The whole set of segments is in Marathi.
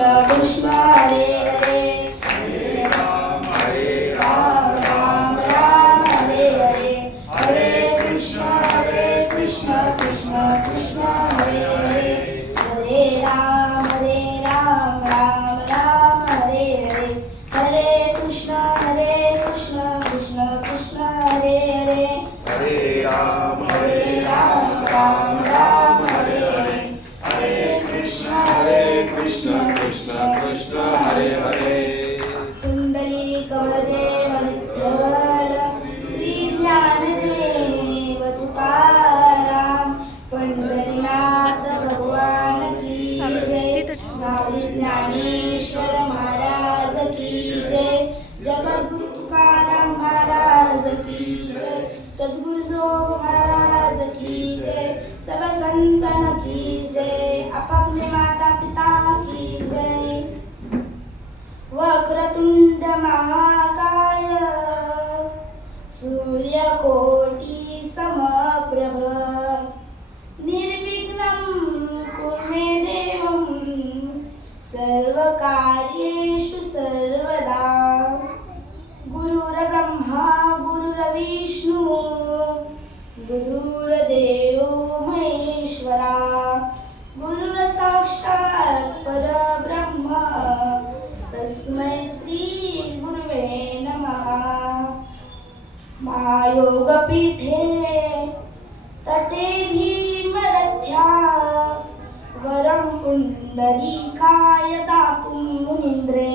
कृष्ण हरे हरे हरे राम राम राम हरे हरे हरे कृष्ण कृष्ण कृष्ण हरे हरे हरे राम राम राम हरे हरे हरे कृष्ण कृष्ण कृष्ण हरे हरे हरे राम राम राम हरे हरे हरे कृष्ण कृष्ण कृष्ण हरे हरे कुंडलिक वरदेव विठ्ठल श्री ज्ञानदेव तुकाराम पंढरीनाथ भगवान की जय माऊली ज्ञानेश्वर महाराज की जय जगद्गुरु तुकाराम महाराज की जय सद्गुरु जो महाराज की जय सब संतन की जय अपने माता पिता की जय वक्रतुंड महाकाय सूर्यकोटि समप्रभ निर्विघ्नं कुरु मे देवं सर्वकार्येषु सर्वदा गुरुर्ब्रह्मा गुरुर्विष्णु गुरुर्देवो महेश्वरा गुरुर् साक्षात् परब्रह्म तस्मै श्री गुरुवे नमः महायोगपीठे तटे भीमरथ्या वरं पुण्डरीकाय दातुं मुनीन्द्रे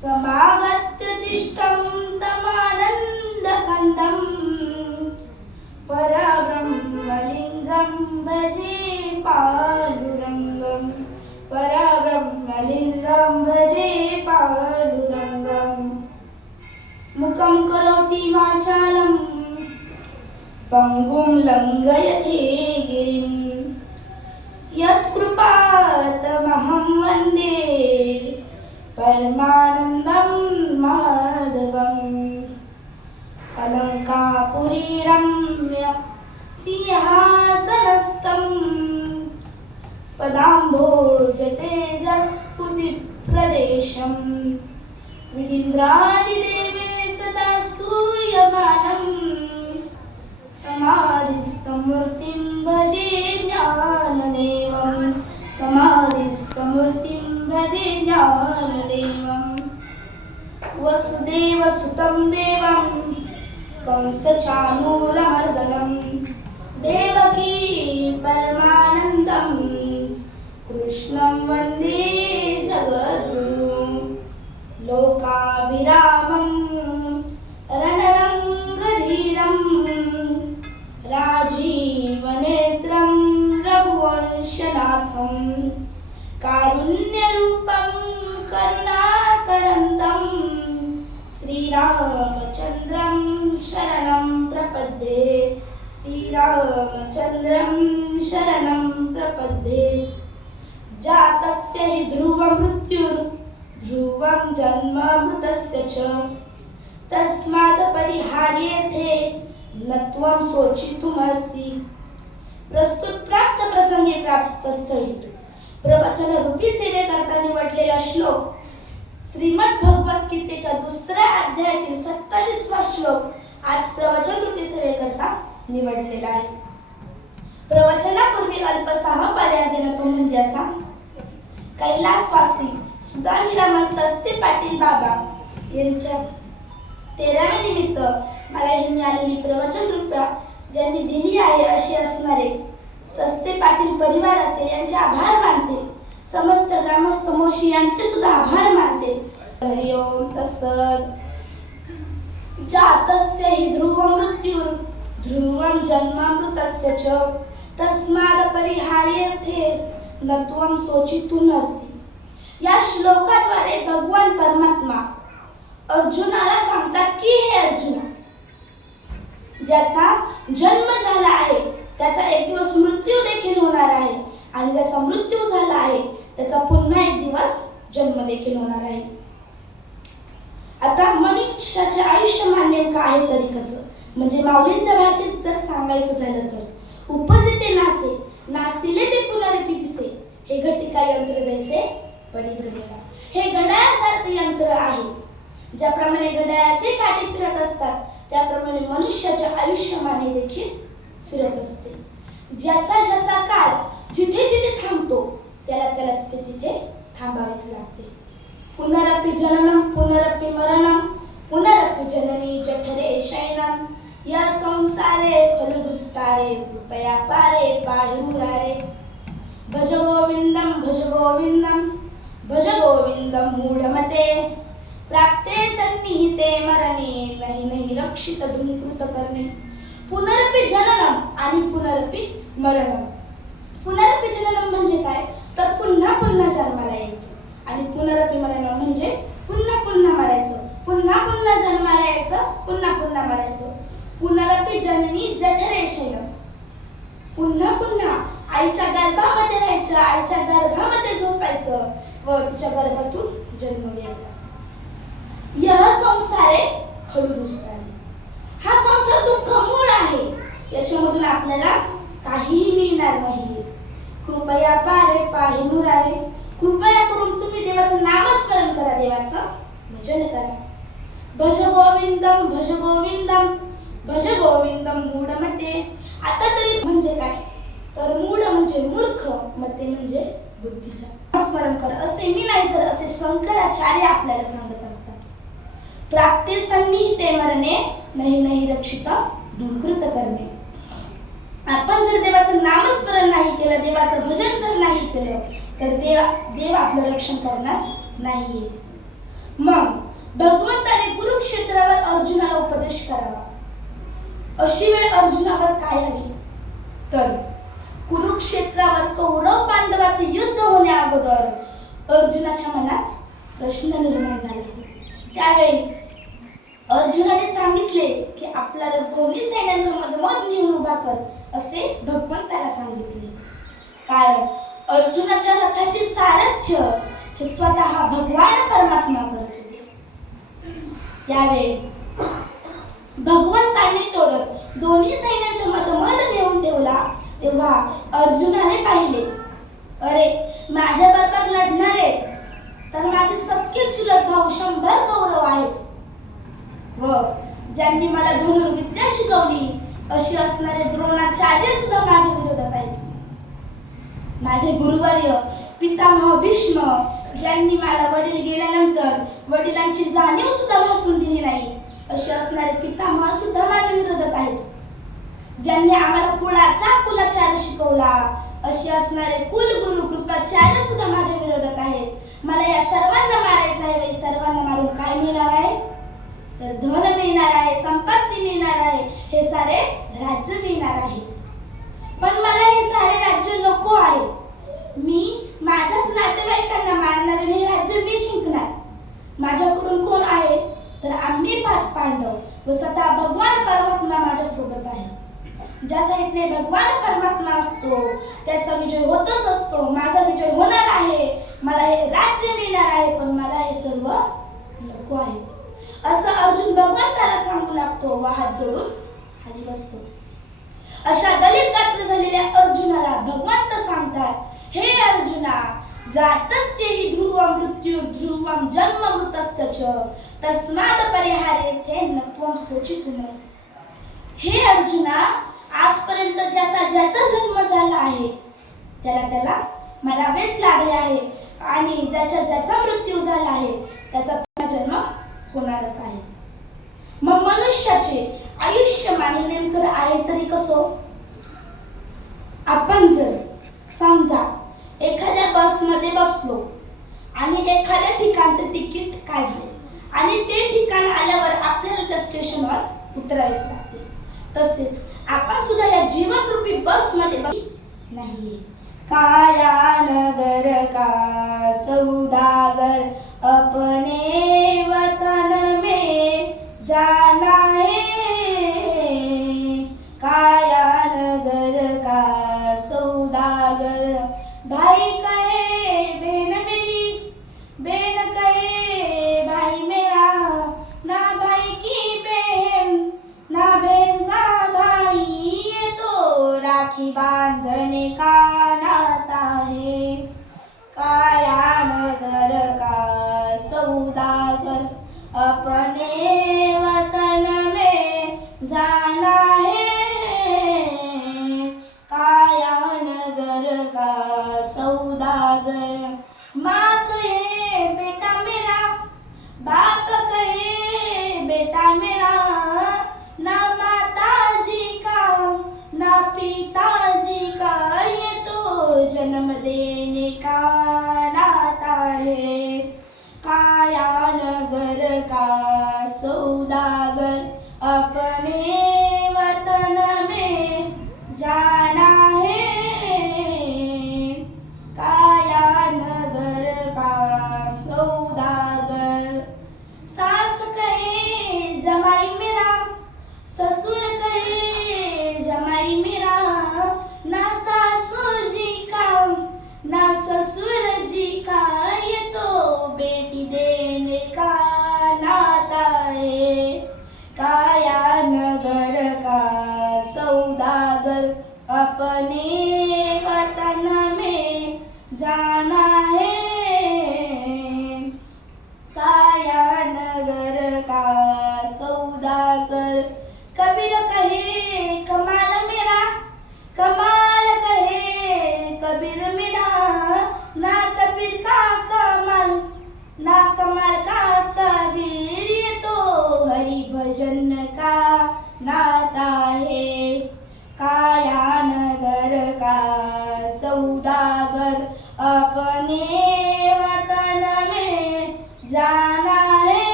समागत्य तिष्ठं तमानन्दकन्दं परब्रह्मलिङ्गं भजे पाण्डुरङ्गं परब्रह्मलिङ्गं भजे पाण्डुरङ्गं मुखं करोति वाचालं पङ्गुं लङ्घयते गिरिं यत्कृपातमहं वन्दे परमानन्दं माधवम् अलङ्कापुरी रम्य सिंहासनस्थं पदाम्भोजतेजस्फुटिप्रदेशं विदिन्द्रादिदेवे सदा स्तूयमानं समाधिस्थमूर्तिं भजे ज्ञानदेवं समाधिस्थमूर्तिं भजे ज्ञानदेवं वसुदेवसुतं देवं कंसचाणूरमर्दनं देवकी परमानन्दं कृष्णं वन्दे जगद्गुरुं लोकाभिरामं रणरङ्गधीरं राजीवनेत्रं रघुवंशनाथं कारुण्यरूपं करुणाकरन्दं श्रीरामचन्द्रं शरणं प्रपद्ये श्रीरामचन्द्रं शरणं प्रपद्ये जातस्य हि ध्रुवं जन्म मृतस्य च तस्मात् परिहार्येथे न त्वं शोचितुमर्हसि प्रस्तुत प्राप्त प्रसंगी प्राप्त स्थळी प्रवचन रूपी सेवेकरता निवडलेला श्लोक श्रीमद भगवत गीतेच्या दुसऱ्या अध्यायातील 27वा श्लोक आज प्रवचन रूपी सेवेकरता निवडलेला आहे. प्रवचनापूर्वी अल्पसा पर्याय देणं तो म्हणजे असा कैलासवासी सुदामिरामन सस्ते पाटील बाबा यांच्या 13व्या निमित्त मला ही मिळालेली प्रवचन रूपा ज्यांनी दिली आहे अशी असणारे सस्ते पाटील परिवार असेल यांचे आभार मानते. समस्त ग्रामस्थ मोशी यांचे सुद्धा आभार मानते. हरि ओम तत्सत्. जातस्य हि ध्रुवं जन्मामृतस्य च तस्मात् परिहार्येथे न त्वं शोचितुमर्हसि. या श्लोकाद्वारे भगवान परमात्मा अर्जुनाला सांगतात की हे अर्जुना, ज्याचा जन्म झाला आहे त्याचा एक दिवस मृत्यू देखील होणार आहे आणि ज्याचा मृत्यू झाला आहे त्याचा पुन्हा एक दिवस जन्म देखील होणार आहे. आता मनुष्याचे आयुष्यमान नेमकं आहे तरी कसं, म्हणजे माऊलींच्या भाषेत जर सांगायचं झालं तर उपजे ते नासे नासिले ते पुनरिपी दिसे हे घटिका यंत्र जैसे परिभ्रमणा. हे घड्याळासारखं यंत्र आहे. ज्याप्रमाणे घड्याळाचे काटे फिरत असतात त्याप्रमाणे मनुष्याच्या आयुष्यमाने देखील फिरत असते. ज्याचा ज्याचा काळ जिथे जिथे थांबतो त्याला त्याला तिथे तिथे थांबावेच लागते. पुनरपि जननम पुनरपि मरणम पुनरपि जननी जठरे शयनम या संसारे खलु दुस्तारे कृपया पारे पाहि मुरारे. भज गोविंदम भज गोविंदम भज गोविंदम मूढमते प्राप्ते सन्निहिते मरणे नाही नाही रक्षित ढुंकृत करणे. पुनरपि जननम आणि पुनरपि मरणम. पुनरपि जननम म्हणजे काय तर पुन्हा पुन्हा जन्माला यायचं आणि पुनरपि मरणम म्हणजे पुन्हा पुन्हा मरायचं, पुन्हा पुन्हा जन्माला यायचं, पुन्हा पुन्हा मरायचं. पुनरपि जननी जठरे शयनम. पुन्हा पुन्हा आईच्या गर्भामध्ये राहायचं, आईच्या गर्भामध्ये झोपायचं व तिच्या गर्भातून जन्म घ्यायचा. यह संसारे खलु दुस्तारे. हा संसार दुःख मूळ आहे. याच्यामधून आपल्याला काहीही मिळणार नाही. कृपया पारे पाहि मुरारे. कृपया करून तुम्ही देवाचं नामस्मरण करा, देवाचं भजन करा. भज गोविंदम भज गोविंदम भज गोविंदम मूढमते. आता तरी म्हणजे काय तर मूढ म्हणजे मूर्ख, मते म्हणजे बुद्धीच्या. स्मरण कर असे मी नाही तर असे शंकराचार्य आपल्याला सांगत असतात. प्राप्ते सन्निहिते मरणे नाही नाही रक्षित ढुंकृत करणे. आपण जर देवाचं नामस्मरण नाही केलं, देवाचं भजन जर नाही केलं तर देव आपलं रक्षण करणार नाहीये. मग भगवंताने कुरुक्षेत्रावर अर्जुनाला उपदेश करावा. अशी वेळ अर्जुनावर काय आली तर कुरुक्षेत्रावर कौरव पांडवाचे युद्ध होण्या अगोदर अर्जुनाच्या मनात प्रश्न निर्माण झाले. त्यावेळी अर्जुनाने सांगितले की आपल्याला दोन्ही सैन्यांच्या मधोमध नेऊन उभा कर असे भगवंताला सांगितले. कारण अर्जुनाच्या रथाचे सारथ्य हे स्वतः भगवान परमात्मा करत होते. त्यावेळी भगवंताने तो रथ दोन्ही सैन्याच्या मधोमध नेऊन ठेवला. तेव्हा अर्जुनाने पाहिले, अरे माझ्या बरोबर लढणारे तर माझे सख्खे चुलत भाऊ 100 कौरव आहेत व ज्यांनी मला धनुर्विद्या शिकवली अशी असणारे द्रोणाचार्य सुद्धा माझ्या विरोधात आहेत. माझे गुरुवर्य पितामह भीष्म ज्यांनी मला वडील गेल्यानंतर वडिलांची जाणीव सुद्धा भासून दिली नाही अशी असणारे पितामह सुद्धा माझ्या विरोधात आहेत. ज्यांनी आम्हाला कुलाचार्य शिकवला अशी असणारे कुलगुरु कृपाचार्य सुद्धा माझ्या विरोधात आहेत. मला या सर्वांना मारायचं आहे. सर्वांना मारून काय मिळणार आहे तर धन मिळणार आहे, संपत्ती मिळणार आहे, हे सारे राज्य मिळणार आहे. पण मला हे सारे राज्य नको आहे. मी माझ्याच नातेवाईकांना मारणार आणि हे राज्य मी जिंकणार. माझ्याकडून कोण आहे तर आम्ही 5 पांडव व स्वतः भगवान परमात्मा माझ्या सोबत आहे. ज्या साईडने भगवान परमात्मा असतो त्याचा विजय होतच असतो. माझा विजय होणार आहे. मला हे राज्य मिळणार आहे पण मला हे सर्व नको आहे असं अर्जुन भगवंताला सांगू लागतो व हात जोडून खाली बसतो. अशा दलित गात्र झालेल्या अर्जुनाला भगवंत सांगतात, हे अर्जुना जातस्ते ध्रुवम मृत्यू ध्रुवम जन्म मृतस्य च तस्मात् परिहारेथे न त्वं शोचितुमर्हसि. हे अर्जुना आजपर्यंत ज्याचा जन्म झाला आहे त्याला मरावेच लागले आहे आणि ज्याचा मृत्यू झाला आहे त्याचा जन्म होणारच आहे. मग मनुष्याचे आयुष्य माने नेमकं आहे तरी कसं. आपण जर समजा एखाद्या बसमध्ये बसलो आणि एखाद्या ठिकाणचे तिकीट काढले आणि ते ठिकाण आल्यावर आपल्याला त्या स्टेशनवर उतरावेच लागते. तसेच आपण सुद्धा या जीवनरूपी बसमध्ये नाही. काया नगर का सौदागर अपने वतन में जाना है. काया नगर का सौदागर भाई कहे बहन मेरी, बहन कहे भाई मेरा, ना भाई की बहन ना बहन का भाई, ये तो राखी बांधने का नाता है. काया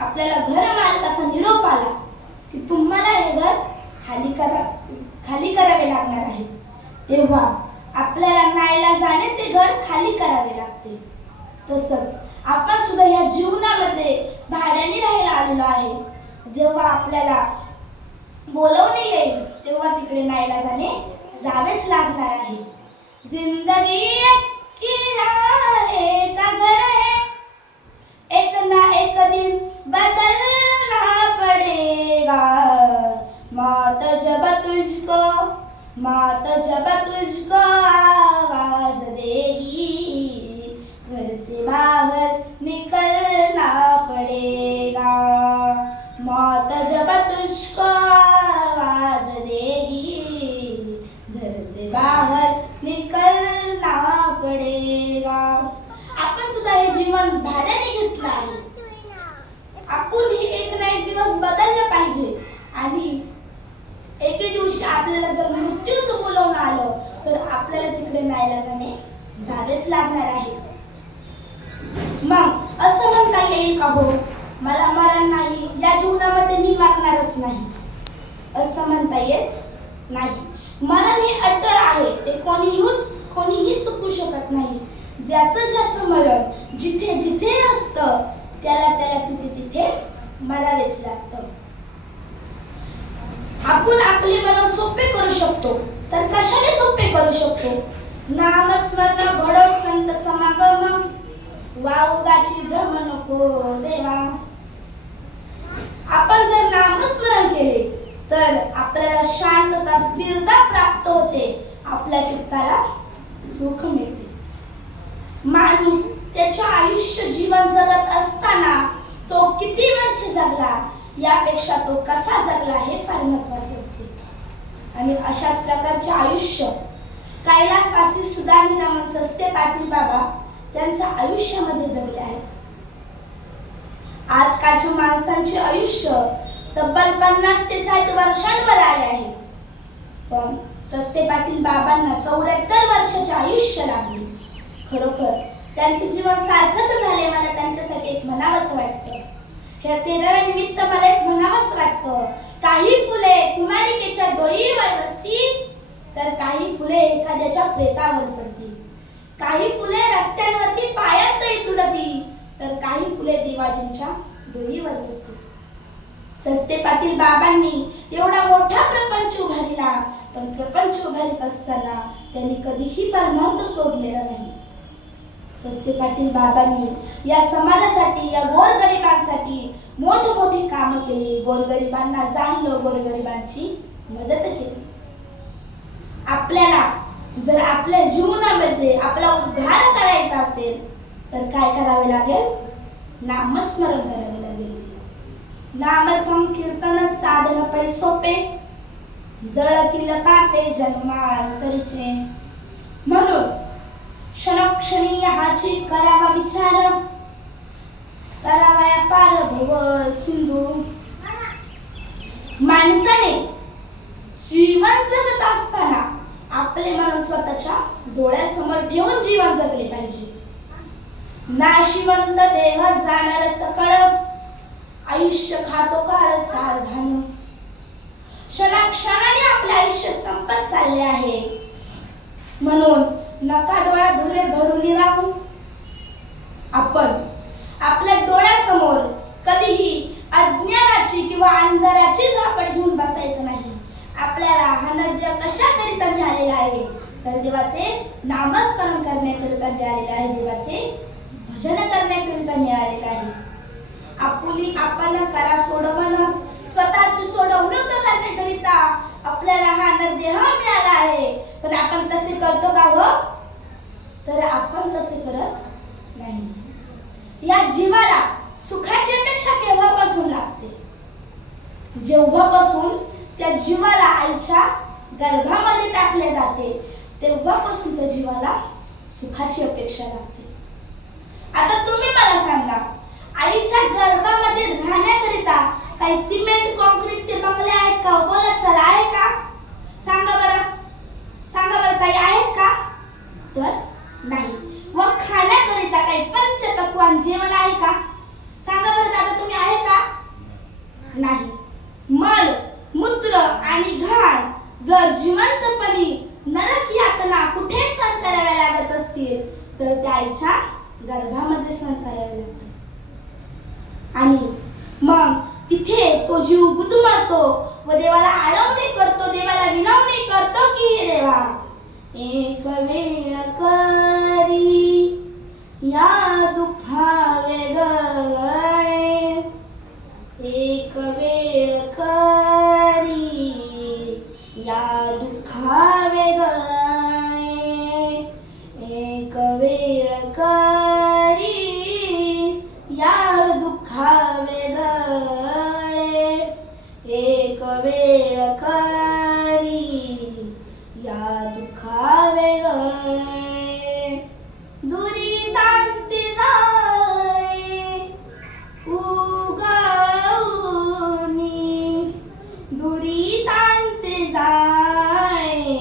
आपल्याला घर मालकाचा निरोप आला की तुम्हाला हे घर खाली करावे लागणार आहे, तेव्हा आपल्याला नाईलाजाने ते घर खाली करावे लागते. तसंच आपण सुद्धा या जीवनामध्ये भाड्याने राहायला आलेलो आहे. जेव्हा आपल्याला बोलवणे येईल तेव्हा तिकडे नाईलाजाने जावेच लागणार आहे. जिंदगी की राह का घर है, एक ना एक दिन बदलना पड़ेगा. मौत जब तुझको आवाज देगी, घर से बाहर निकलना पड़ेगा. मौत जब तुझको आवाज देगी, घर से बाहर निकलना पड़ेगा. आपण सुद्धा हे जीवन भाड्याने घेतलं आहे. आपण ही एक ना एक दिवस बदललं पाहिजे आणि एके दिवशी आपल्याला जर मृत्यूचं बोलवणं आलं तर आपल्याला तिकडे नाईलाजाने जावेच लागणार आहे. मग असं म्हणता येईल का, हो मला मरण नाही, या जीवनामध्ये मी मरणारच नाही, असं म्हणता येत नाही. मरण हे अटळ आहे, ते कोणीही चुकू शकत नाही. ज्याचं मरण जिथे जिथे असतं त्याला तिथे मरावेच लागतं. आपण आपले मन सोपे करू शकतो, तर कशाने सोपे करू शकतो? नामस्मरण घडो संत समागम, वावगाची भ्रम नको देवा. आपण जर नामस्मरण केले तर आपल्याला शांतता, स्थिरता प्राप्त होते, आपल्या चित्ताला सुख मिळते. माणूस त्याचे आयुष्य जीवन जगत असताना तो किती वर्ष जगला यापेक्षा तो कसा जगला हे फार महत्त्वाचे असते. आणि अशाच प्रकारचे आयुष्य कैलासवासी सुधानीरामन सस्ते पाटील बाबा त्यांच्या आयुष्यामध्ये जगले आहेत. आजकालच्या माणसांचे आयुष्य तब्बल 50 ते 60 वर्षांवर आले आहे, पण सस्ते पाटील बाबांना 74 वर्षाचे आयुष्य लाभले. खरोखर त्यांचे जीवन सार्थक झाले. मला त्यांच्यासाठी एक म्हणावंसं वाटतं. ह्या 13व्या निमित्त मला एक म्हणावंसं वाटतं. काही फुले कुमारिकेच्या डोईवर असतील तर काही फुले एखाद्याच्या प्रेतावर पडतील. काही फुले रस्त्यांवरती पायात तुडतील तर काही फुले देवाजींच्या डोईवर बसतील. सस्ते पाटील बाबांनी एवढा मोठा प्रपंच उभारला, पण प्रपंच उभारत असताना त्यांनी कधीही परमार्थ सोडलेला नाही. सस्ते पाटील बाबांनी या समाजासाठी, या गोरगरिबांसाठी मोठी कामं केली. गोरगरिबांना जाणलं, गोरगरिबांची मदत केली. आपल्याला जर आपल्या जीवनामध्ये आपला उद्धार करायचा असेल तर काय करावे लागेल? नामस्मरण करावे लागेल. नाम संकीर्तन साधन पै सोपे, जळतील कापे जन्मांतरीचे. म्हणून क्षणोक्षणी ह्याची करावा विचार, करावया पार भव सिंधू. माणसाने जीवन जगत असताना आपले मन स्वतःच्या डोळ्यासमोर ठेवून जीवन जगले पाहिजे. नाशिवंत देह जाणार सकळ, आयुष्य खातो काळ सावधान. क्षणाक्षणाने आपले आयुष्य संपत चालले आहे, म्हणून नका डोळा धुरे भरून राहू. आपण आपल्या डोळ्यासमोर कधीही अज्ञानाची किंवा अंधाराची झापड घेऊन बसायचं नाही. आपल्याला हा नद्य कशाकरिता मिळालेला आहे? तर देवाचे नामस्मरण करण्याकरिता मिळालेला आहे, देवाचे भजन करण्याकरिता मिळालेला आहे. आपण करा सोडवणं, स्वतः सोडवणूक करण्याकरिता आपल्याला हा नद्य मिळाला आहे. पण आपण तसे करतो का हो? तर आपण तसे करत नाही. या जीवाला सुखाची अपेक्षा केव्हापासून लागते? जेव्हापासून त्या जीवाला आईच्या गर्भामध्ये टाकले जाते तेव्हापासून त्या जीवाला सुखाची अपेक्षा लागते. आता तुम्ही मला सांगा, आईच्या गर्भामध्ये राहण्याकरिता काही सिमेंट कॉन्क्रीटचे बंगले आहेत का? बोला चला, आहे का? सांगा बरं ताई, आहेत का? तर नाही. व खाण्याकरिता काही पंचपक्वान्न जेवण आहे का? सांगा बरं दादा, तुम्ही आहे का? नाही. मल, मूत्र आणि घाण जर जिवंतपणी नरक यातना कुठे सहन कराव्या लागत असतील तर त्या आईच्या गर्भामध्ये सहन करावे लागते. आणि मग तिथे तो जीव गुदमरतो व देवाला आळवणे करतो, देवाला विनवणी करतो की हे देवा, एक वेळ करी या दुःखा वेगळे, एक वेळ करी या दुःखा वेगळे, एक वेळ करी या दुःखा वेगळे, एक वेळ करी या दुःखा वेगळे. दुरितांचे जाळे उगवणी, दुरितांचे जाळे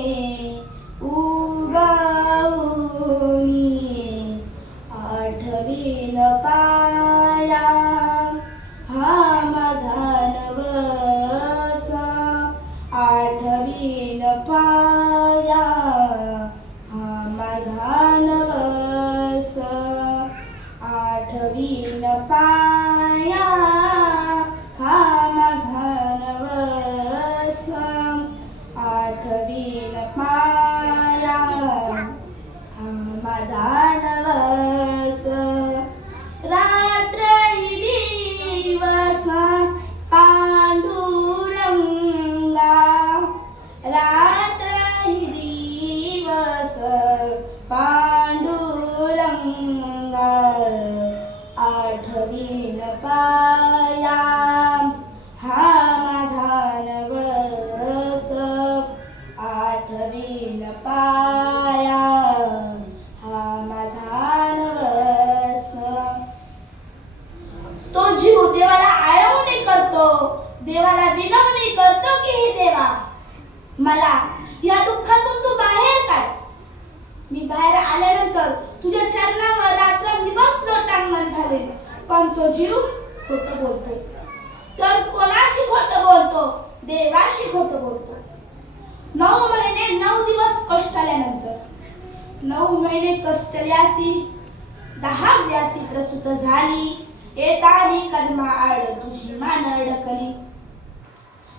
उगवणी, आठवीन पाया हा माझा नवस, आठवीन पाया हा माझा नवस, आठवीन पाया हा माझा नवस, आठवीन पाया हा माझा नवस. रात्रही दिवस पांडुरंगा, रात्रही दिवस पांडुरंगा, आठवीन पाया हा माझा नवस, आठवीन पाया हा माझा नवस. तो जीव देवाला आळवणी करतो, देवाला विनवणी करतो की हे देवा, मला या दुःखातून तू बाहेर काढ. मी बाहेर आल्यानंतर तुझ्या चरणावर रात्रंदिवस लोटांगण घालेन. पण तो जीव खोटं बोलतो. तर कोणाशी खोटं बोलतो? देवाशी खोटं बोलतो. 9 महिने 9 दिवस कष्टाल्यानंतर 9 महिने कष्टल्यासी 10 व्यासी प्रसूत झाली, येतानी कदमा आड तुझी मान अडकली.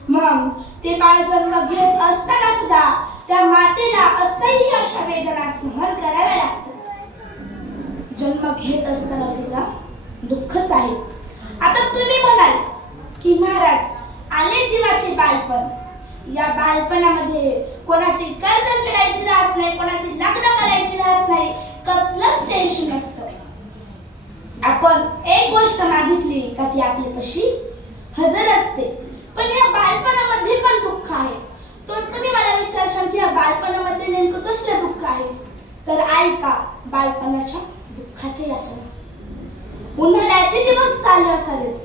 मग ते बाळ जन्म घेत असताना सुद्धा त्या मातेला असह्य अशा वेदना सहन कराव्या लागतात. जन्म घेत असताना सुद्धा दुःखच आहे. आता तुम्ही म्हणाल की महाराज, आले जीवाचे बालपण, या बालपणामध्ये कोणाची कर्ज फेडायची राहत नाही, कोणाची लग्न करायची राहत नाही, कसलंच टेन्शन नसतं. आपण एक गोष्ट मागितली का ती आपल्यापाशी हजर असते. पण या बालपणामध्ये पण दुःख आहे. तर तुम्ही मला विचारशाल की या बालपणामध्ये नेमकं कसलं दुःख आहे? तर ऐका बालपणाच्या दुःखाच्या यातना. उन्हाळ्याचे दिवस चालू असावेत,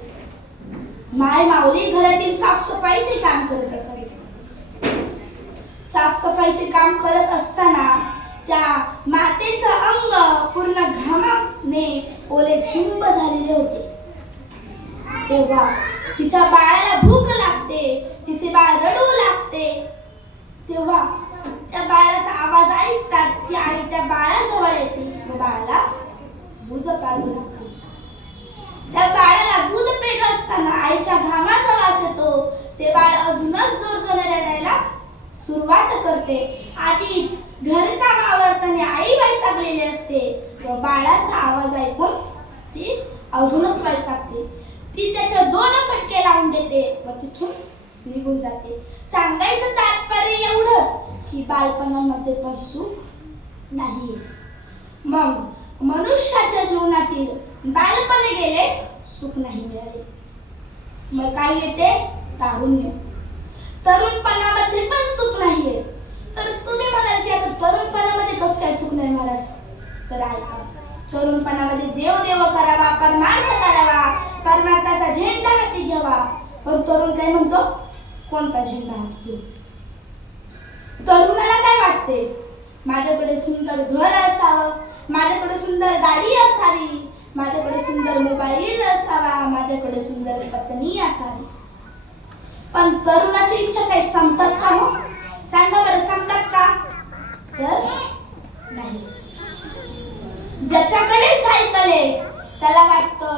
माय माऊली घरातील साफसफाईचे काम करत असावे. साफसफाईचे काम करत असताना त्या मातेचं अंग पूर्ण घामाने ओलेचिंब झालेले होते. तेव्हा तिच्या बाळाला भूक लागते, तिचे बाळ रडू लागते. तेव्हा त्या बाळाचा आवाज ऐकताच ती आई त्या बाळाजवळ येते व बाळाला दूध पाजू लागते. त्या बाळाला दूध पेत असताना आईच्या घामाचा वास येतो. ते बाळ अजूनच जोरजोराने रडायला सुरुवात करते. आधीच घरकाम आवरताना आई वैतागलेली असते व बाळाचा आवाज ऐकून ती अजूनच वैतागते. ती त्याच्या 2 फटके लावून देते व तिथून निघून जाते. सांगायचं तात्पर्य एवढंच की बालपणामध्ये पण सुख नाही. मग मनुष्याच्या जीवनातील बालपणे गेले, सुख नाही मिळाले. मग काय येते? तारुण्य. तरुणपणामध्ये पण सुख नाहीये. तर तुम्ही म्हणाल की आता तरुणपणामध्ये कसं काय सुख नाही महाराज? तर ऐका, तरुणपणामध्ये देव देव करावा, परमार्थ करावा, परमार्थाचा झेंडा हाती घ्यावा. पण तरुण काय म्हणतो? कोणता झेंडा हाती घेऊ? तरुणाला काय वाटते? माझ्याकडे सुंदर घर असावं, माझ्याकडे सुंदर गाडी असावी, माझ्याकडे सुंदर मोबाईल असावा, माझ्याकडे सुंदर पत्नी असावी. पण तरुणाची इच्छा काही संपतात का हो? सांगा बरं, संपतात का? तर नाही. ज्याच्याकडे सायकल आहे त्याला वाटतं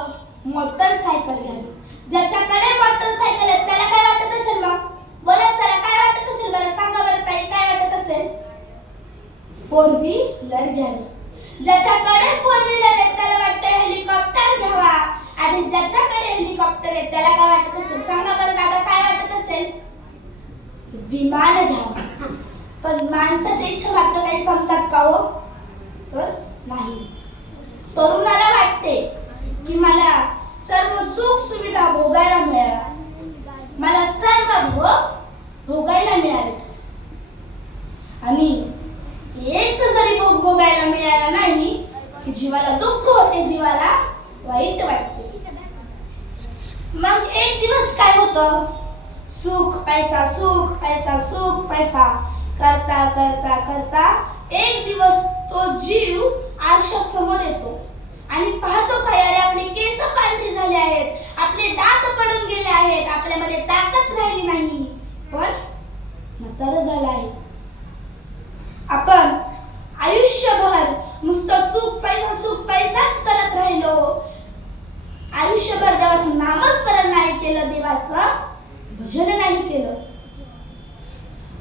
मोटरसायकल घ्यावी. ज्याच्याकडे मोटरसायकल आहे त्याला काय वाटत असेल मग? बोला चला, काय वाटत असेल बरं? सांगा बरं ताई, काय वाटत असेल? 4 व्हीलर घ्यावी. ज्याच्याकडे 4 व्हीलर आहे त्याला वाटतं हेलिकॉप्टर घ्यावा. आणि ज्याच्याकडे हेलिकॉप्टर आहे त्याला काय वाटत असेल? सांगा बरं दादा, काय वाटत असेल? विमान घ्यावा. पण माणसाच्या इच्छा मात्र काही संपतात का हो? तर नाही. तरुणाला वाटते की मला सर्व सुख सुविधा भोगायला मिळाव्या, मला सर्व भोग भोगायला मिळावेत. आणि एक जरी भोग भोगायला मिळाला नाही की जीवाला दुःख होते, जीवाला वाईट वाटते. मग एक दिवस काय होतं? सुख पैसा, सुख पैसा, सुख पैसा करता करता करता एक दिवस तो जीव आरशासमोर येतो आणि पाहतो काय, अरे आपले केस पांढरे झाले आहेत, आपले दात पडून गेले आहेत, आपल्यामध्ये ताकद राहिली नाही, पण म्हातारं झालं आहे. आपण आयुष्यभर नुसतं सुख पैसाच करत राहिलो, आयुष्यभर देवाचं नामस्मरण नाही केलं, देवाचं भजन नाही केलं.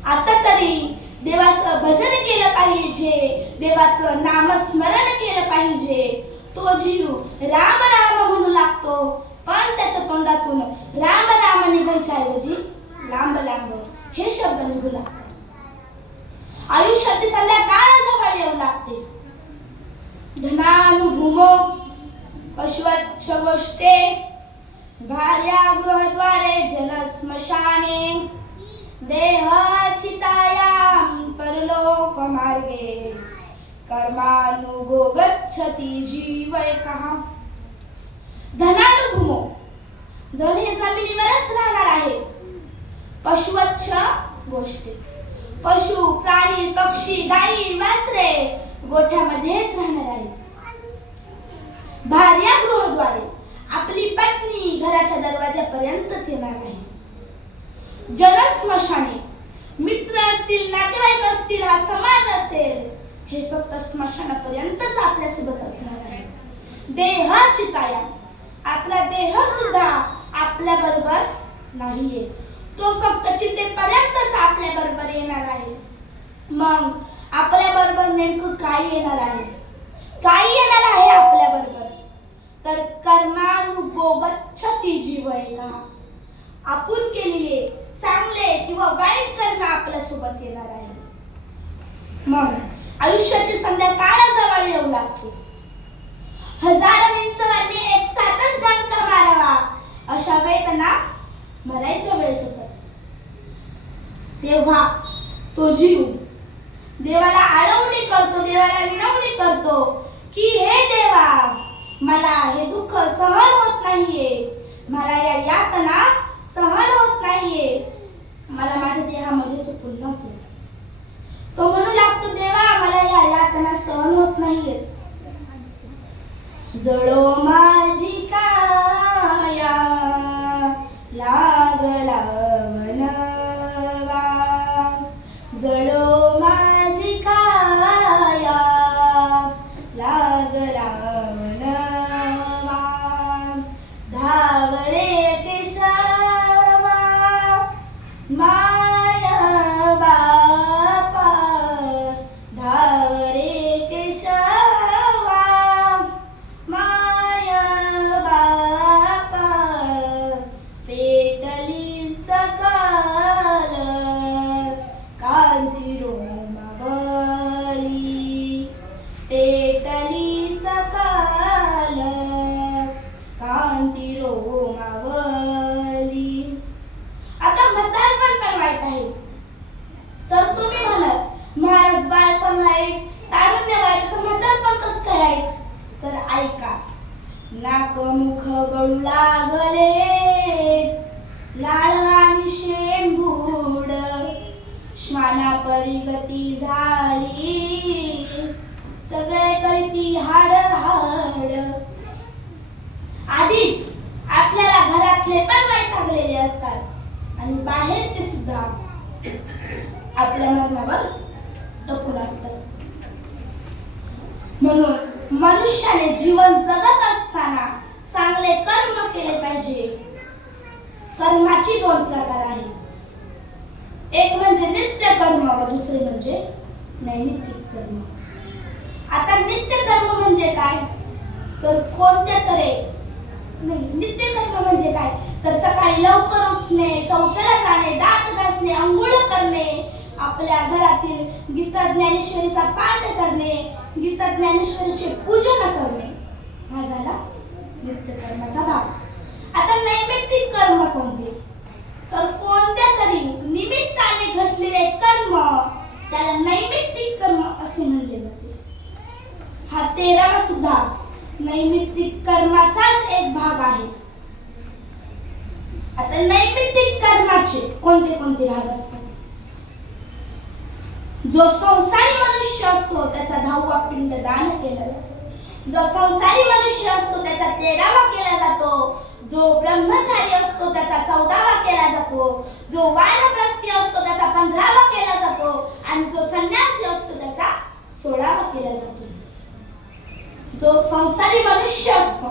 आता तरी देवाचं भजन केलं पाहिजे, देवाचं नामस्मरण केलं पाहिजे. तो जीव राम राम म्हणू लागतो, पण त्याच्या तोंडातून राम राम निघायच्या ऐवजी लांब लांब हे शब्द निघू लागतात. आयुष्याची संध्याकाळ जवळ येऊ लागते. धनानुभूमो पशुवच्छ गोष्टे भार्या गृहद्वारे जलस्मशाने देह चितायां परलोक मार्गे कर्मानुगो गच्छति जीवैकः. धनानुभूमो, धन हे जमिनीवरच राहणार आहे. पशुवच्छ गोष्टी, पशु प्राणी पक्षी गाई वासरे गोठ्यामध्येच राहणार आहे. भार्या गृहद्वारे, आपली पत्नी घराच्या दरवाजापर्यंतच येणार आहे. जलस्मशाने, मित्र असतील, नातेवाईक असतील, हा समाज असेल, हे फक्त स्मशानापर्यंतच आपल्यासोबत असणार आहे. देह चिताया, आपला देह सुद्धा आपल्या बरोबर नाहीये, तो फक्त चितेपर्यंतच आपल्या बरोबर येणार आहे. मग आपल्या बरोबर नेमकं काय येणार आहे? काय येणार आहे आपल्या बरोबर? तर कर्मानुगो गच्छति जीवैकः. आपण केलेले चांगले किंवा वाईट कर्म आपल्या सोबत येणार आहे. मग आयुष्याची संध्याकाळ जवळ येऊ लागते. हजारांचं वाटे एक साथच डंका मारावा, अशा वेळेला मरायच्या वेळेस होतात. तेव्हा तो जीव देवाला आळवणी करतो, देवाला विनवणी करतो की हे देवा, मला हे दुःख सहन होत नाहीये, मला या यातना सहन होत नाहीये, मला माझ्या देहामध्ये तो पुन्हा सोड. तो म्हणू लागतो, देवा मला या यातना सहन होत नाहीये. जळो माझी काया लागला वनवा, जळो माझी काया लागला वनवा, धावरे केशवा माया बापा, धावरे केशवा माया बापा, पेटली सकाल कांती रोमावली, पेटली सकाल कांती रोमावली. आता म्हातारपण पण वाईट आहे. तर तुम्ही म्हणाल महाराज बालपण वाईट, तारुण्य वाईट, तर म्हातारपण कसं काय वाईट? तर ऐका. नाक मुख गळू लागले, लाळ आणि शेंबूड, श्वाना परी गती झाली, सगळे करीती हाड हाड. आधीच आपल्याला घरातले पण वैतागलेले असतात आणि बाहेरचे सुद्धा आपल्या मरणावर टपून असतात. म्हणून मनुष्याने जीवन जगत असताना चांगले कर्म केले पाहिजे. कर्माची 2 प्रकार आहेत. एक म्हणजे नित्य कर्म व दुसरे म्हणजे नैमित्तिक कर्म. आता नित्य कर्म म्हणजे काय, तर कोणत्या तरी नित्य कर्म म्हणजे काय, तर सकाळी लवकर उठणे, शौचालयात जाणे, दात घासणे, अंघोळ करणे, आपल्या घरातील गीता ज्ञानेश्वरीचा पाठ करणे, गीता ज्ञानेश्वरीचे पूजन करणे, हा झाला नित्य कर्माचा भाग. आता नैमित्तिक कर्म कोणते, तर कोणत्या तरी निमित्ताने घडलेले कर्म त्याला नैमित्तिक कर्म असे म्हणले जाते. हा 13वा सुद्धा नैमित्तिक कर्माचाच एक भाग आहे. आता नैमित्तिक कर्माचे कोणते कोणते भाग असतात. जो संसारी मनुष्य असतो त्याचा 10वा पिंड दान केला जातो. जो संसारी मनुष्य असतो त्याचा 13वा केला जातो. जो ब्रह्मचारी असतो त्याचा 14वा केला जातो. जो वानप्रस्थी असतो त्याचा 15वा केला जातो आणि जो संन्यासी असतो त्याचा 16वा केला जातो. जो संसारी मनुष्य असतो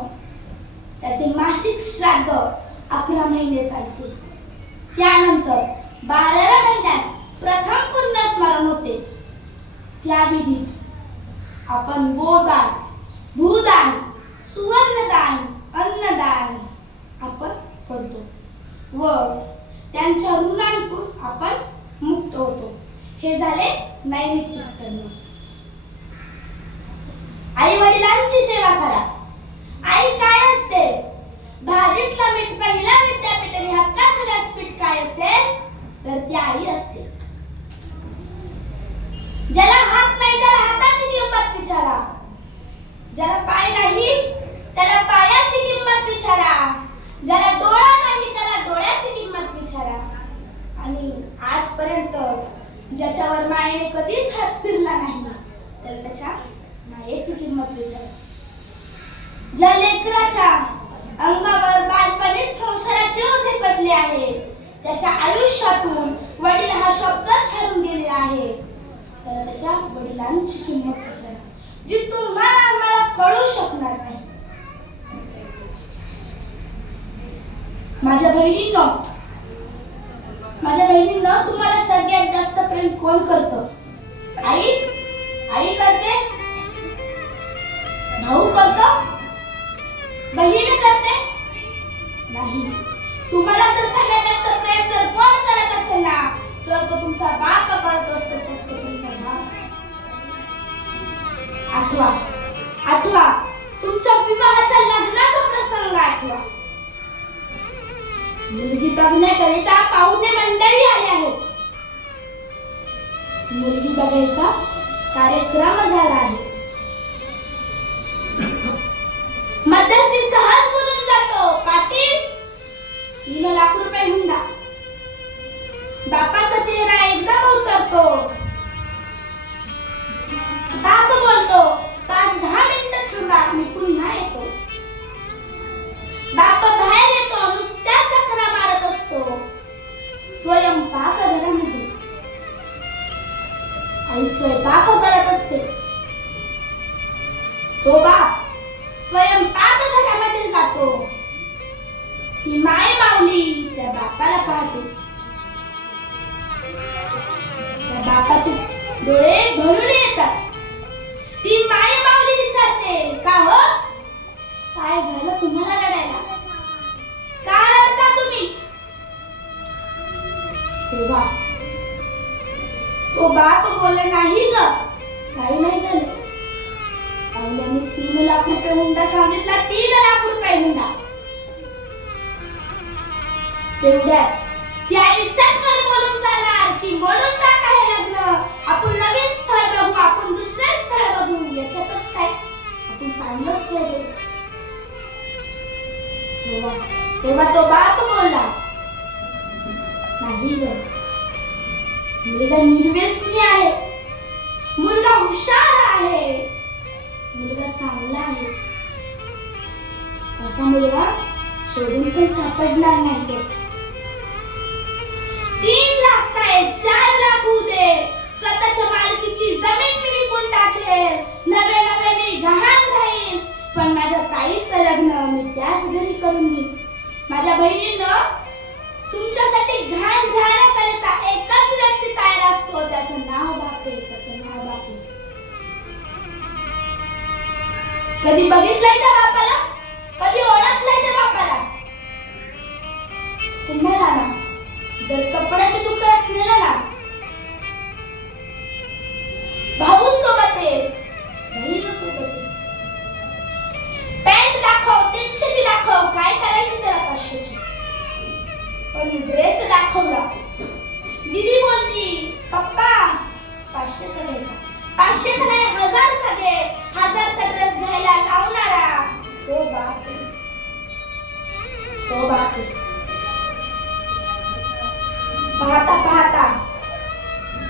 त्याचे मासिक श्राद्ध 11 महिने चालते. त्यानंतर 12व्या महिन्यात प्रथम पुण्यस्मरण होते. त्या विधीत आपण गोदान, भूदान, सुवर्णदान, अन्नदान आपण करतो व त्यांच्या ऋणांतून आपण मुक्त होतो. हे झाले नैमित्तिक कर्म. आई वडिलांची सेवा करा. आई काय असते, भाजीतला मीठ पहिला विद्यापीठ आणि हक्काचं व्यासपीठ काय असेल तर ती आई असते. ज्याला हात नाही त्याला हाताची किंमत विचारा. ज्याला पाय नाही त्याला पायाची किंमत विचारा. ज्याला डोळा नाही त्याला डोळ्याची किंमत विचारा. आणि आजपर्यंत ज्याच्यावर मायेने कधीच हात फिरला नाही त्याला त्याच्या मायेची किंमत विचारा. ज्या लेकराच्या अंगावर बालपणीच संसाराचे ओझे पडले आहे, त्याच्या आयुष्यातून वडील हा शब्दच हरून गेलेला आहे, त्याला त्याच्या वडिलांची किंमत विचारा, जी तुम्हाला आम्हाला कळू शकणार नाही. माझ्या बहिणींनो तुम्हाला सगळ्यात जास्त प्रेम कोण करतं? आई? आई करते? भाऊ करतो? बहीण करते? नाही. तुम्हाला जर सगळ्यात जास्त प्रेम जर कोण करत असेल ना तर तो तुमचा बाप करतो असतो, फक्त तुमचा बाप. आठवा तुमच्या विवाहाच्या लग्नाचा प्रसंग आठवा. मुलगी बघण्याकरिता पाहुणे मंडळी आले आहेत. मुलगी बघायचा कार्यक्रम झाला आहे. मध्यस्थी सहज बोलून जातो, पाटील 3 लाख रुपये हुंडा. बापाचा चेहरा एकदम उतरतो. बाप बोलतो 5-10 मिनिटं थांबा मी पुन्हा येतो. बाप बाहेर येतो, नुसत्या चक्रा मारत असतो. स्वयंपाक घरामध्ये आई स्वयंपाक करत असते. तो बाप स्वयंपाक घरामध्ये जातो. ती माय माऊली त्या बापाला पाहते. त्या बापाचे डोळे भरून येतात. ती माय माऊली विचारते, का हो काय झालं तुम्हाला रडायला? का रडता तुम्ही? तेव्हा तो बाप बोलला, नाही ग काही नाही झालं. पाहुण्यांनी 3 लाख रुपये हुंडा सांगितला. 3 लाख रुपये हुंडा. तेवढ्याच ती आई चटकन बोलून जाणार की म्हणून टाका हे लग्न, आपण नवीन स्थळ बघू, आपण दुसरे स्थळ बघू. याच्यातच काय, आपण चांगलं स्थळ बघू. तेव्हा तो बाप बोलला, नाही ग मुलगा निर्व्यसनी आहे, मुलगा हुशार आहे, मुलगा चांगला आहे. असा मुलगा शोधून पण सापडणार नाही. 4 लाख होऊ दे, स्वतःच्या मालकीची जमीन मी विकून टाकेल, नवे नवे मी गहाण राहील, पण माझ्या ताईचं लग्न मी त्याच घरी करून घेईन. माझ्या बहिणीनं, तुमच्यासाठी घाण घालण्याकरिता एकच व्यक्ती तयार असतो, त्याचं नाव बापे, त्याचं नाव बापे. कधी बघितलंय त्या बापाला? कधी ओळखलंय त्या बापाला? तुम्हाला ना जर कपड्याच्या दुकानात नेलं ना, भाऊ सोबत आहे, बहीण सोबत आहे, पॅन्ट दाखव, 300ची दाखव, काय करायची त्याला 500ची. पण ड्रेस दाखवला, दीदी बोलती पप्पा 500चा घ्यायचा, 500चा नाही 1000चा घे, 1000चा ड्रेस घ्यायला लावणारा तो बाप आहे. तो बाप आहे. पाहता पाहता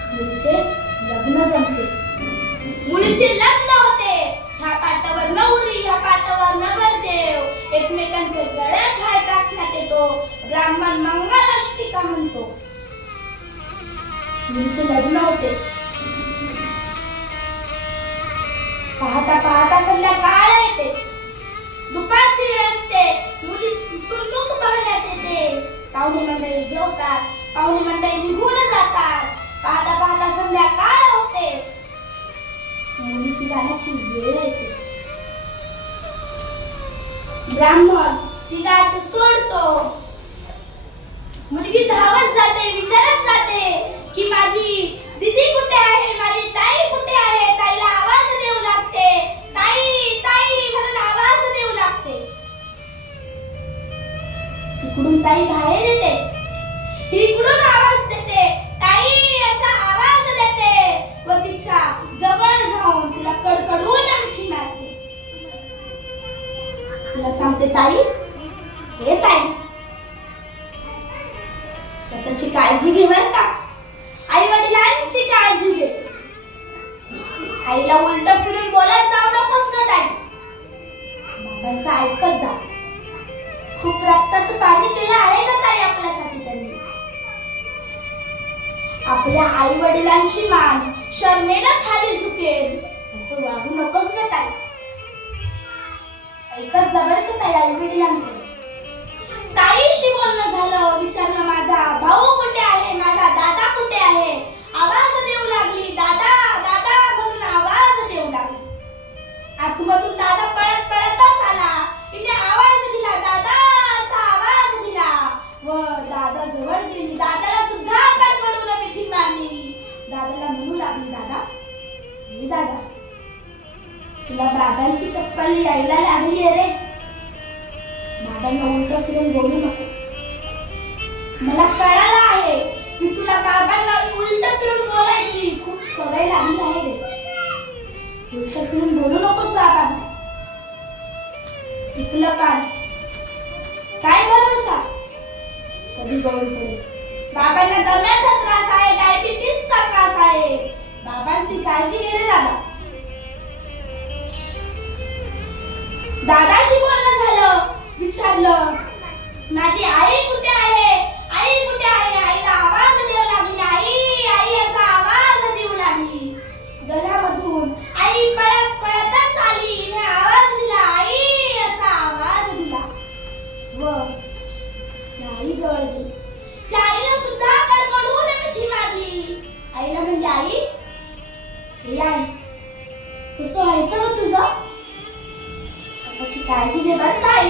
मुलीचे लग्न जमते, मुलीचे लग्न होते. ह्या पाटावर नवरी, ह्या पाटावर नवरदेव, एकमेकांचे गळे खाय टाकण्यात येतो. ब्राह्मण मंगलाष्टिका म्हणतो. मुलीचे लग्न होते. पाहता पाहता संध्याकाळ येते, दुपारची वेळ असते, मुली सुंदूक पाहण्यात येते. पाहुणे मंडळी जेवतात, पाहुणे मंडळी निघून जातात. पाहता पाहता संध्याकाळ होते, मुलीची जाण्याची वेळ येते. ब्राह्मण ती दाट सोडतो. मुलगी धावत जाते, विचारत जाते की माझी दीदी कुठे आहे, माझी ताई कुठे आहे. ताईला आवाज देऊ लागते, ताई ताई म्हणून आवाज देऊ लागते. तिकडून ताई बाहेर येते, इकडून आवाज देते, ताई असा आवाज देते व तिच्या जवळ जाऊन तिला कडकडून मिठी मारते. तिला सांगते, ताई हे ताई, स्वतःची काळजी घे बरं का, आई वडिलांची काळजी घे. आईला उलट फिरून बोलत जाऊ नकोस ना ताई, बाबांचं ऐकत जा. खूप रक्ताचं पाणी केलं आहे ना ताई आपल्यासाठी त्यांनी. आपल्या आई वडिलांची मान शर्मेनं खाली झुकेल असं वागू नकोस ना ताई. ऐकत जा बरं का ताई आई वडिलांचं. ताईशी बोलणं झालं, विचारलं माझा भाऊ कुठे आहे, माझा दादा कुठे आहे. आवाज देऊ लागली, दादा दादा म्हणून आवाज देऊ लागली. आतमधून दादा पळत पळतच आला. तिने आवाज दिला, दादा असा आवाज दिला व दादा जवळ गेली. दादाला सुद्धा कडकडून मिठी मारली. दादाला म्हणू लागली, दादा हे दादा, तुला बाबांची चप्पल यायला लागली आहे रे. बाबांना उलट फिरून बोलू नको. मला कळालं आहे की तुला बाबांना उलट फिरून बोलायची खूप सवय लागली आहे रे. उलट फिरून बोलू नकोस बाबांना. टिकलं कान, काय भरोसा कधी गळून पडेल. बाबांना दम्याचा त्रास आहे, डायबिटीसचा त्रास आहे. बाबांची काळजी घे रे दादा. दादाशी बोलणं झालं, विचारलं माझी आई कुठे आहे, आई कुठे आहे. आईला आवाज देऊ लागली, आई आई असा आवाज देऊ लागली. घरामधून आई पळत पळतच आली. मी आवाज दिला, आई असा आवाज दिला व आई जवळ गेली. त्या आईला सुद्धा कडकडून मिठी मारली. आईला म्हणली, आई हे आई कसं व्हायचं ग तुझं, बाबाची काळजी घे बरं काय.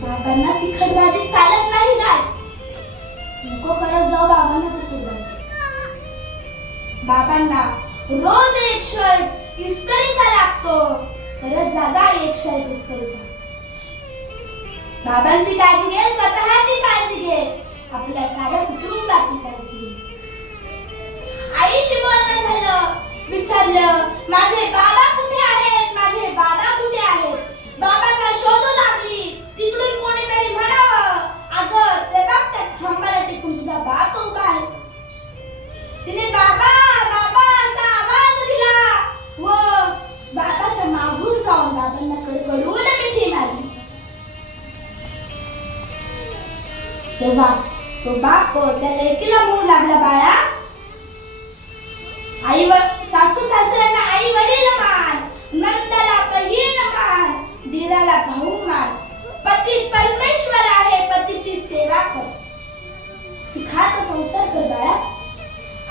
बाबांना तिखट भाजी चालत नाही काय, नको करत जाऊ बाबांना तिखट भाजी. बाबांना रोज एक शर्ट इस्त्रीचा लागतो, परत जागा एक शर्ट इस्त्रीचा. बाबांची काळजी घे, स्वतःची काळजी घे, आपल्या साऱ्या कुटुंबाची काळजी घे. आईशी बोलणं झालं, विचारलं माझे बाबा कुठे आहेत, माझे बाबा कुठे आहेत. बाबांना शोधू लागली. तिकडून कोणीतरी म्हणावं, अगं ते बघ त्या खांबाला टेकून तुझा बाप उभा आहे. तिने बाबा बाबा असा आवाज दिला व बाबाच्या मागून जाऊन बाबांना कडकडून मिठी मारली. तेव्हा तो बाप त्या लेकीला मूळ लागला बाळा. सासू सासऱ्यांना आई वडील मान, नंदाला बहीण मान, दिराला भाऊ मान. पती परमेश्वर आहे, पतीची सेवा कर. सुखाचा संसार कर बाळा.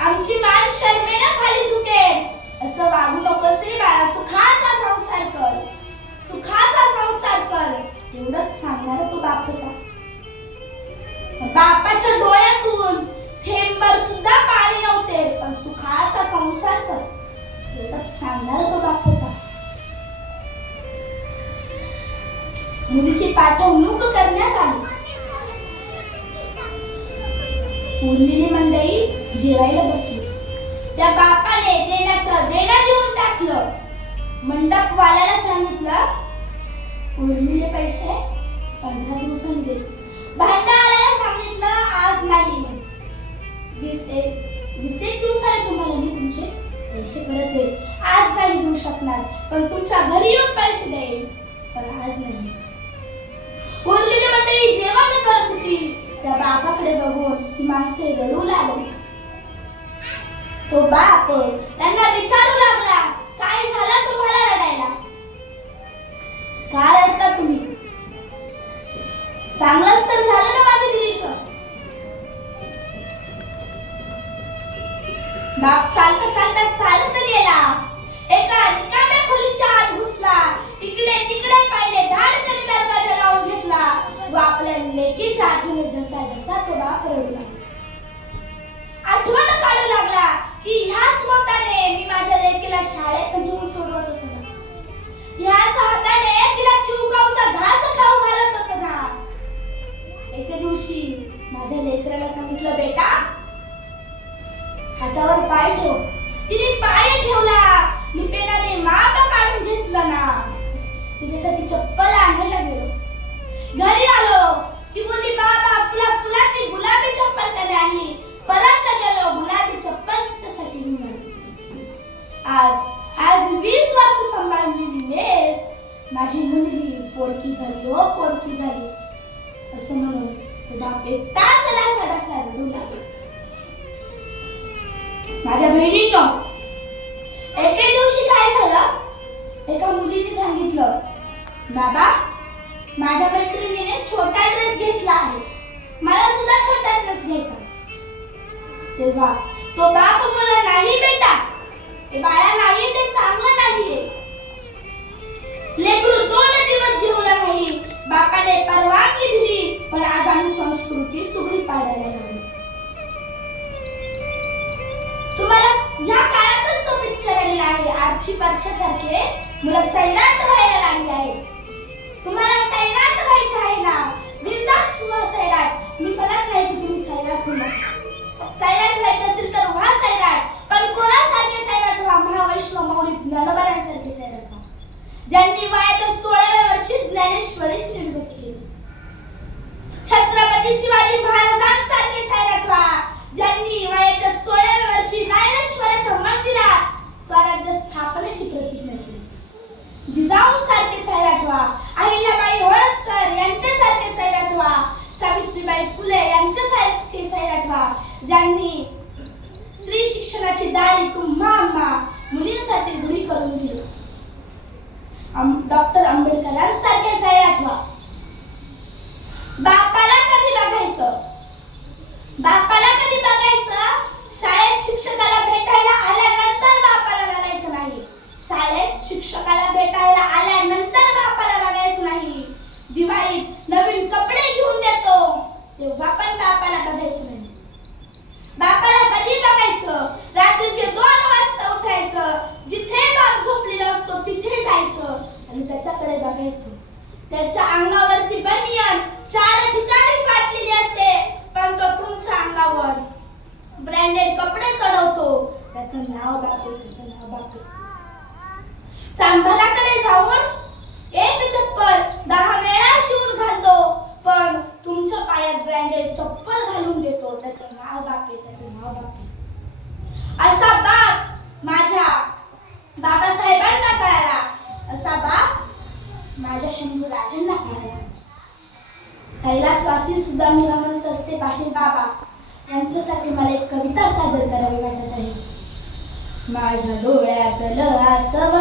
आमची मान शर्मेनं खाली झुकेल असं वागू नकोस रे बाळा. सुखाचा संसार कर, सुखाचा संसार कर, एवढंच सांगणार तो बाप होता. बापाच्या डोळ्यातून थेंबर सुद्धा पाणी नव्हते, पण सुखाचा संसार कर एवढंच सांगणार तो बाप होता. मुलीची पाठवणूक करण्यात आली. उरलेली मंडळी जेवायला बसली. त्या बापाने देणं देऊन टाकलं. मंडपवाल्याला सांगितलं उरलेले पैसे 15 दिवसांनी दे. भांडाराला सांगितलं आज नाही, 20 दिवसांनी तुम्हाला मी तुमचे पैसे परत देईल. आज नाही देऊ शकणार, पण तुमच्या घरी येऊन पैसे देईल, पण आज नाही. उरलेली मंडळी जेवण करत होती. त्या बापाकडे बघून ती माणसे रडू लागली. तो बाप त्यांना विचारू लागला, काय झालं तुम्हाला रडायला? का रडता तुम्ही? चांगलंच तर झालं ना माझ्या दिदीचं. बाप चालत गेला. एका रिकाम्या खोलीच्या आत घुसला. इकडे तिकडे पाहिले, धाडकन दरवाजा लावून घेतला व आपल्या लेकीच्या आठवणीत ढसा तो बाप रडू लागला. आठवण काढू लागला की ह्याच मोठाने मी माझ्या लेकीला शाळेत घेऊन सोडवत होतो ना, ह्याच हाताने तिला चिवकाऊचा घास खाऊ घालत होतो ना. एके दिवशी माझ्या लेकराला सांगितलं, बेटा हातावर पाय ठेव. तिने पाय ठेवला. मी पेनाने माप काढून घेतलं ना. तिच्यासाठी चप्पल आणायला गेलो. घरी आलो. ती बोलली, बाबा फुलाची गुलाबी चप्पल त्याने आणली. परत गेलो, गुलाबी चप्पल तिच्यासाठी घेऊन आली. आज 20 वर्ष सांभाळलेली लेक माझी मुलगी पोरकी झाली, हो पोरकी झाली असं म्हणून तो बाप एक तासला सडासा रडू लागला. माझ्या बहिणींनो, एके दिवशी काय झालं, एका मुलीने सांगितलं, बाबा माझ्या मैत्रिणीने छोटा ड्रेस घेतला आहे, मला सुद्धा छोटा ड्रेस घ्यायचा. तेव्हा तो बाप बोलला, नाही बेटा, ते बाळा नाही, ते चांगलं नाहीये. लेकरू 2 दिवस जेवलं नाही. बापाने परवानगी दिली, पण आज आम्ही संस्कृती सुगडी पाडायला लागलो. तुम्हाला या काळातच तो पिक्चर आलेला आहे. आरची परशासारखे मुलं सैराट व्हायला लागले आहे. तुम्हाला सैराट व्हायचे आहे ना, बिनधास्त व्हा सैराट. मी म्हणत नाही की तुम्ही सैराट होणार. सैराट व्हायचे असेल तर व्हा सैराट, पण कोणासारखे सैराट व्हा? महावैष्णव मौली ज्ञानोबांसारखे सैराट व्हा, ज्यांनी वयाच्या 16व्या वर्षी ज्ञानेश्वरीची निर्मिती केली. छत्रपती शिवाजी महाराजांसारखे सैराट व्हा, ज्यांनी वयाच्या 16व्या वर्षी ज्ञानेश्वराच्या मंदिरात स्वराज्य स्थापनेची प्रतिज्ञा केली. जिजाऊसारखे सैराट व्हा, अहिल्याबाई होळकर यांच्यासारखे सैराट व्हा, सावित्रीबाई फुले यांच्यासारखे सैराट व्हा, ज्यांनी स्त्री शिक्षणाची दारी तुम्हा मुलींसाठी उघडी करून दिली. डॉक्टर आंबेडकरांसारखे सैराट व्हा. बापाला कधी बघायचं? बापाला कधी बघायचं? शाळेत शिक्षकाला भेटायला आल्यानंतर बापाला बघायचं नाही. शाळेत शिक्षकाला भेटायला आल्यानंतर बापाला बघायचं नाही. दिवाळीत नवीन कपडे घेऊन देतो तेव्हा पण बापाला बघायचं नाही. बापाला कधी बघायचं? रात्रीचे 2 वाजता उठायचं, जिथे बाप झोपलेला असतो तिथे जायचं आणि त्याच्याकडे बघायचं. त्याच्या अंगावरची बनियान 4 ठिकाणी फाटलेली असते, पण तो तुमच्या अंगावर ब्रँडेड कपडे चढवतो. त्याचं नाव बापे, त्याचं नाव बापे. चांभाराकडे जाऊन एक चप्पल 10 वेळा शिवून घालतो, पण तुमच्या पायात ब्रँडेड चप्पल घालून देतो. त्याचं नाव बापे, त्याचं नाव बापे. असा बाप माझ्या बाबासाहेबांना कळाला, असा बाप माझ्या शंभूराजांना कळाला. कैलासवासी सुदामी रमण सस्ते पाटील बाबा यांच्यासाठी मला एक कविता सादर करावी वाटत आहे. माझ्या डोळ्यातलं आसव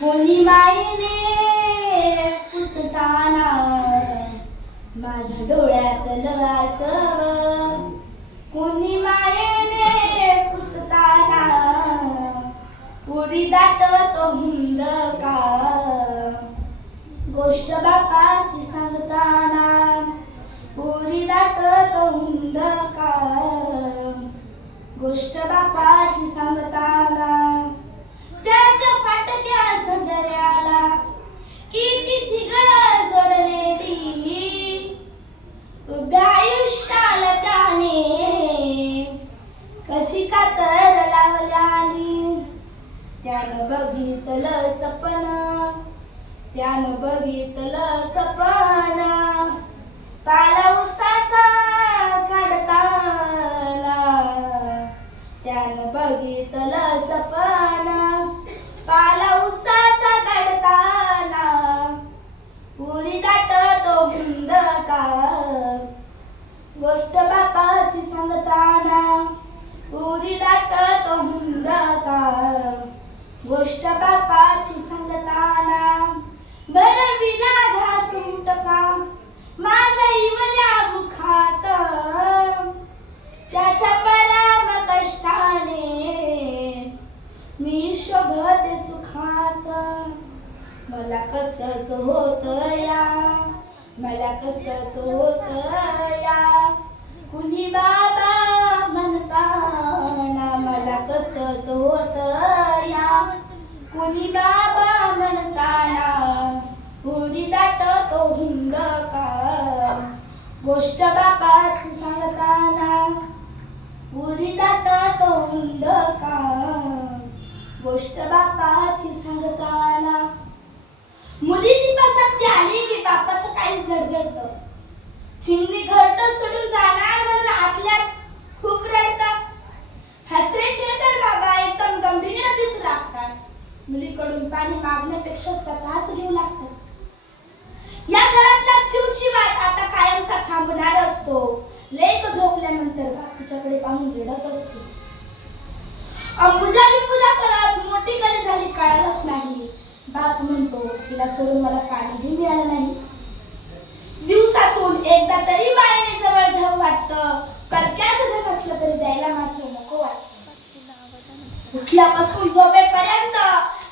कोणी माईने पुसताना, माझ्या डोळ्यातलं आसव कोणी मायेने पुसताना, उरी दाटतो हुंदका गोष्ट बापाची सांगताना, उरी दाटतो हुंदका गोष्ट बापाची सांगताना. त्याच्या फाटक्या सदऱ्याला किती तिघळा जोडलेली, उभ्या आयुष्याला त्याने कशी कातर लावल्याली. त्यानं बघितलं सपन, त्यानं बघितलं सपन पाला उसाचा काढताना, त्यानं बघितलं सपन पाला उसाचा काढताना, उरी दाटतो हुंदका गोष्ट बापाची सांगताना, उरी दाटतो हुंदका गोष्ट बापाची सांगताना. बरविला घास उटका माझ्या इवल्या मुखात, त्याच्या पराम कष्टाने मी शोभते सुखात. मला कसंच होत या, मला कसंच होत या कुणी बाबा म्हणताना, मला कसंच होत या कुणी बाबा म्हणताना, उरी दाटतो हुंदका गोष्ट बापाची सांगताना, उरी दाटतो हुंदका गोष्ट बापाची सांगताना. मुलीची पसंती आली की बापाचं काहीच धडधडतं. चिमणी घरट सोडून जाणार म्हणून आतल्यात खूप रडतात. हसरे खेळतात बाबा एकदम गंभीर दिसू लागतात. मुलीकडून पाणी मागण्यापेक्षा स्वतःच घेऊ लागतात. या घरातला चिवचिवाट आता कायमचा थांबणार असतो. लेक झोपल्यानंतर बाप तिच्याकडे पाहून रडत असतो. अंबुजाली पुला परत मोठी कधी झाली कळालंच नाही. बाप म्हणतो तिला सोडून मला पाणीही मिळालं नाही. दिवसातून एकदा तरी मायने जवळ घ्यावं वाटतं. करक्याचं धन असलं तरी द्यायला मात्र नको वाटतं. उठल्यापासून झोपेपर्यंत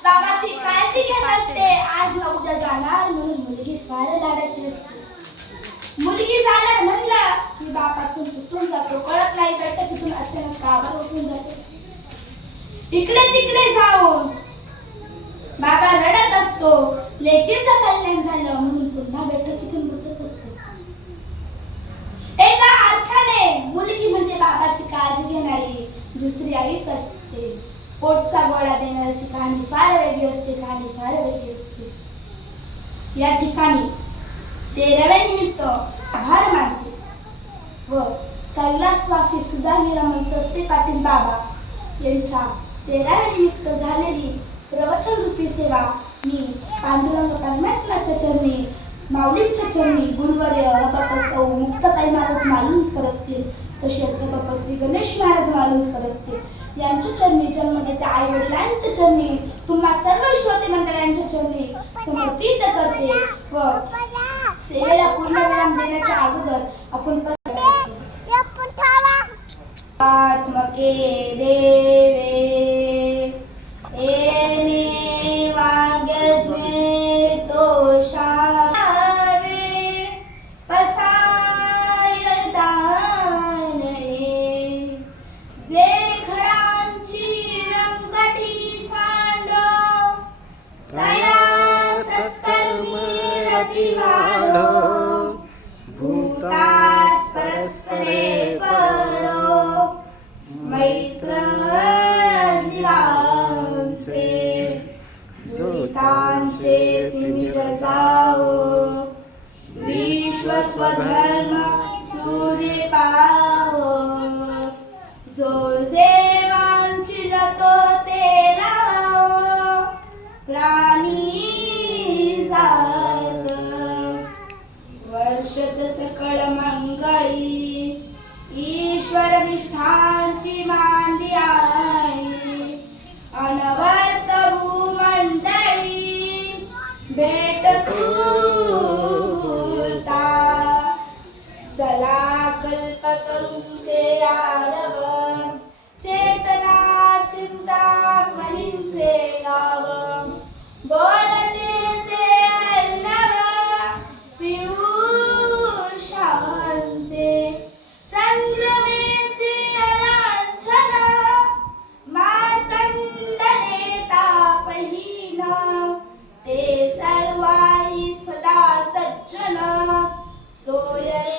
बाबाची काळजी घेत असते. आज ना उद्या जाणार म्हणून मुलगी फार लाडाची असते. मुलगी जाणार म्हणलं की बापातून तुटून जातो. कळत नाही बैठकीतून अचानक काबर उठून जातो. इकडे तिकडे जाऊन बाबा रडत असतो. लेकीचं कल्याण झालं म्हणून पुन्हा बैठकीतून बसत असतो. एका अर्थाने मुलगी म्हणजे बाबाची काळजी घेणारी दुसरी आईच असते. पोटचा गोळा देणाऱ्याची कहाणी फार वेगळी असते. कहाणी फार वेगळी असते. या ठिकाणी 13व्या निमित्त आभार मानते व कैलासवासी सुदामी रमण सस्ते पाटील बाबा यांच्या 13व्या निमित्त झालेली प्रवचन रूपी सेवा मी पांडुरंग परमात्म्याच्या चरणी, माऊलींच्या चरणी, गुरुवर्य सौ मुक्ताताई महाराज मालुंजकर असतील, तसेच श्री गणेश महाराज मालुंजकर असतील यांच्या चरणी, जन्मदात्या आई वडिलांच्या चरणी, तुम्हा सर्व श्रोते मंडळांच्या चरणी समर्पित करते. व सेवेला पूर्णविराम देण्याच्या अगोदर आपण आत्मके देवे एने वाग्यज्ञे तोषावे पसाय दानये जे खडांची व्यंकटी सांडो तया सत्कर्मी रतिवाडो भूतास परस्परे पडो मैत्र जीवांचे जोतांचे तिमिर जाओ विश्व स्वधर्म सूर्य पाओ जो जेवांची लतो ते लाओ प्राणी जात आरव चेतना चिंतामणींचे गाव बोलते से अर्णव पियुषांचे चंद्रमेचे अलांछन मातंडने तापहीन ते सर्वाही सदा सज्जन सोय रे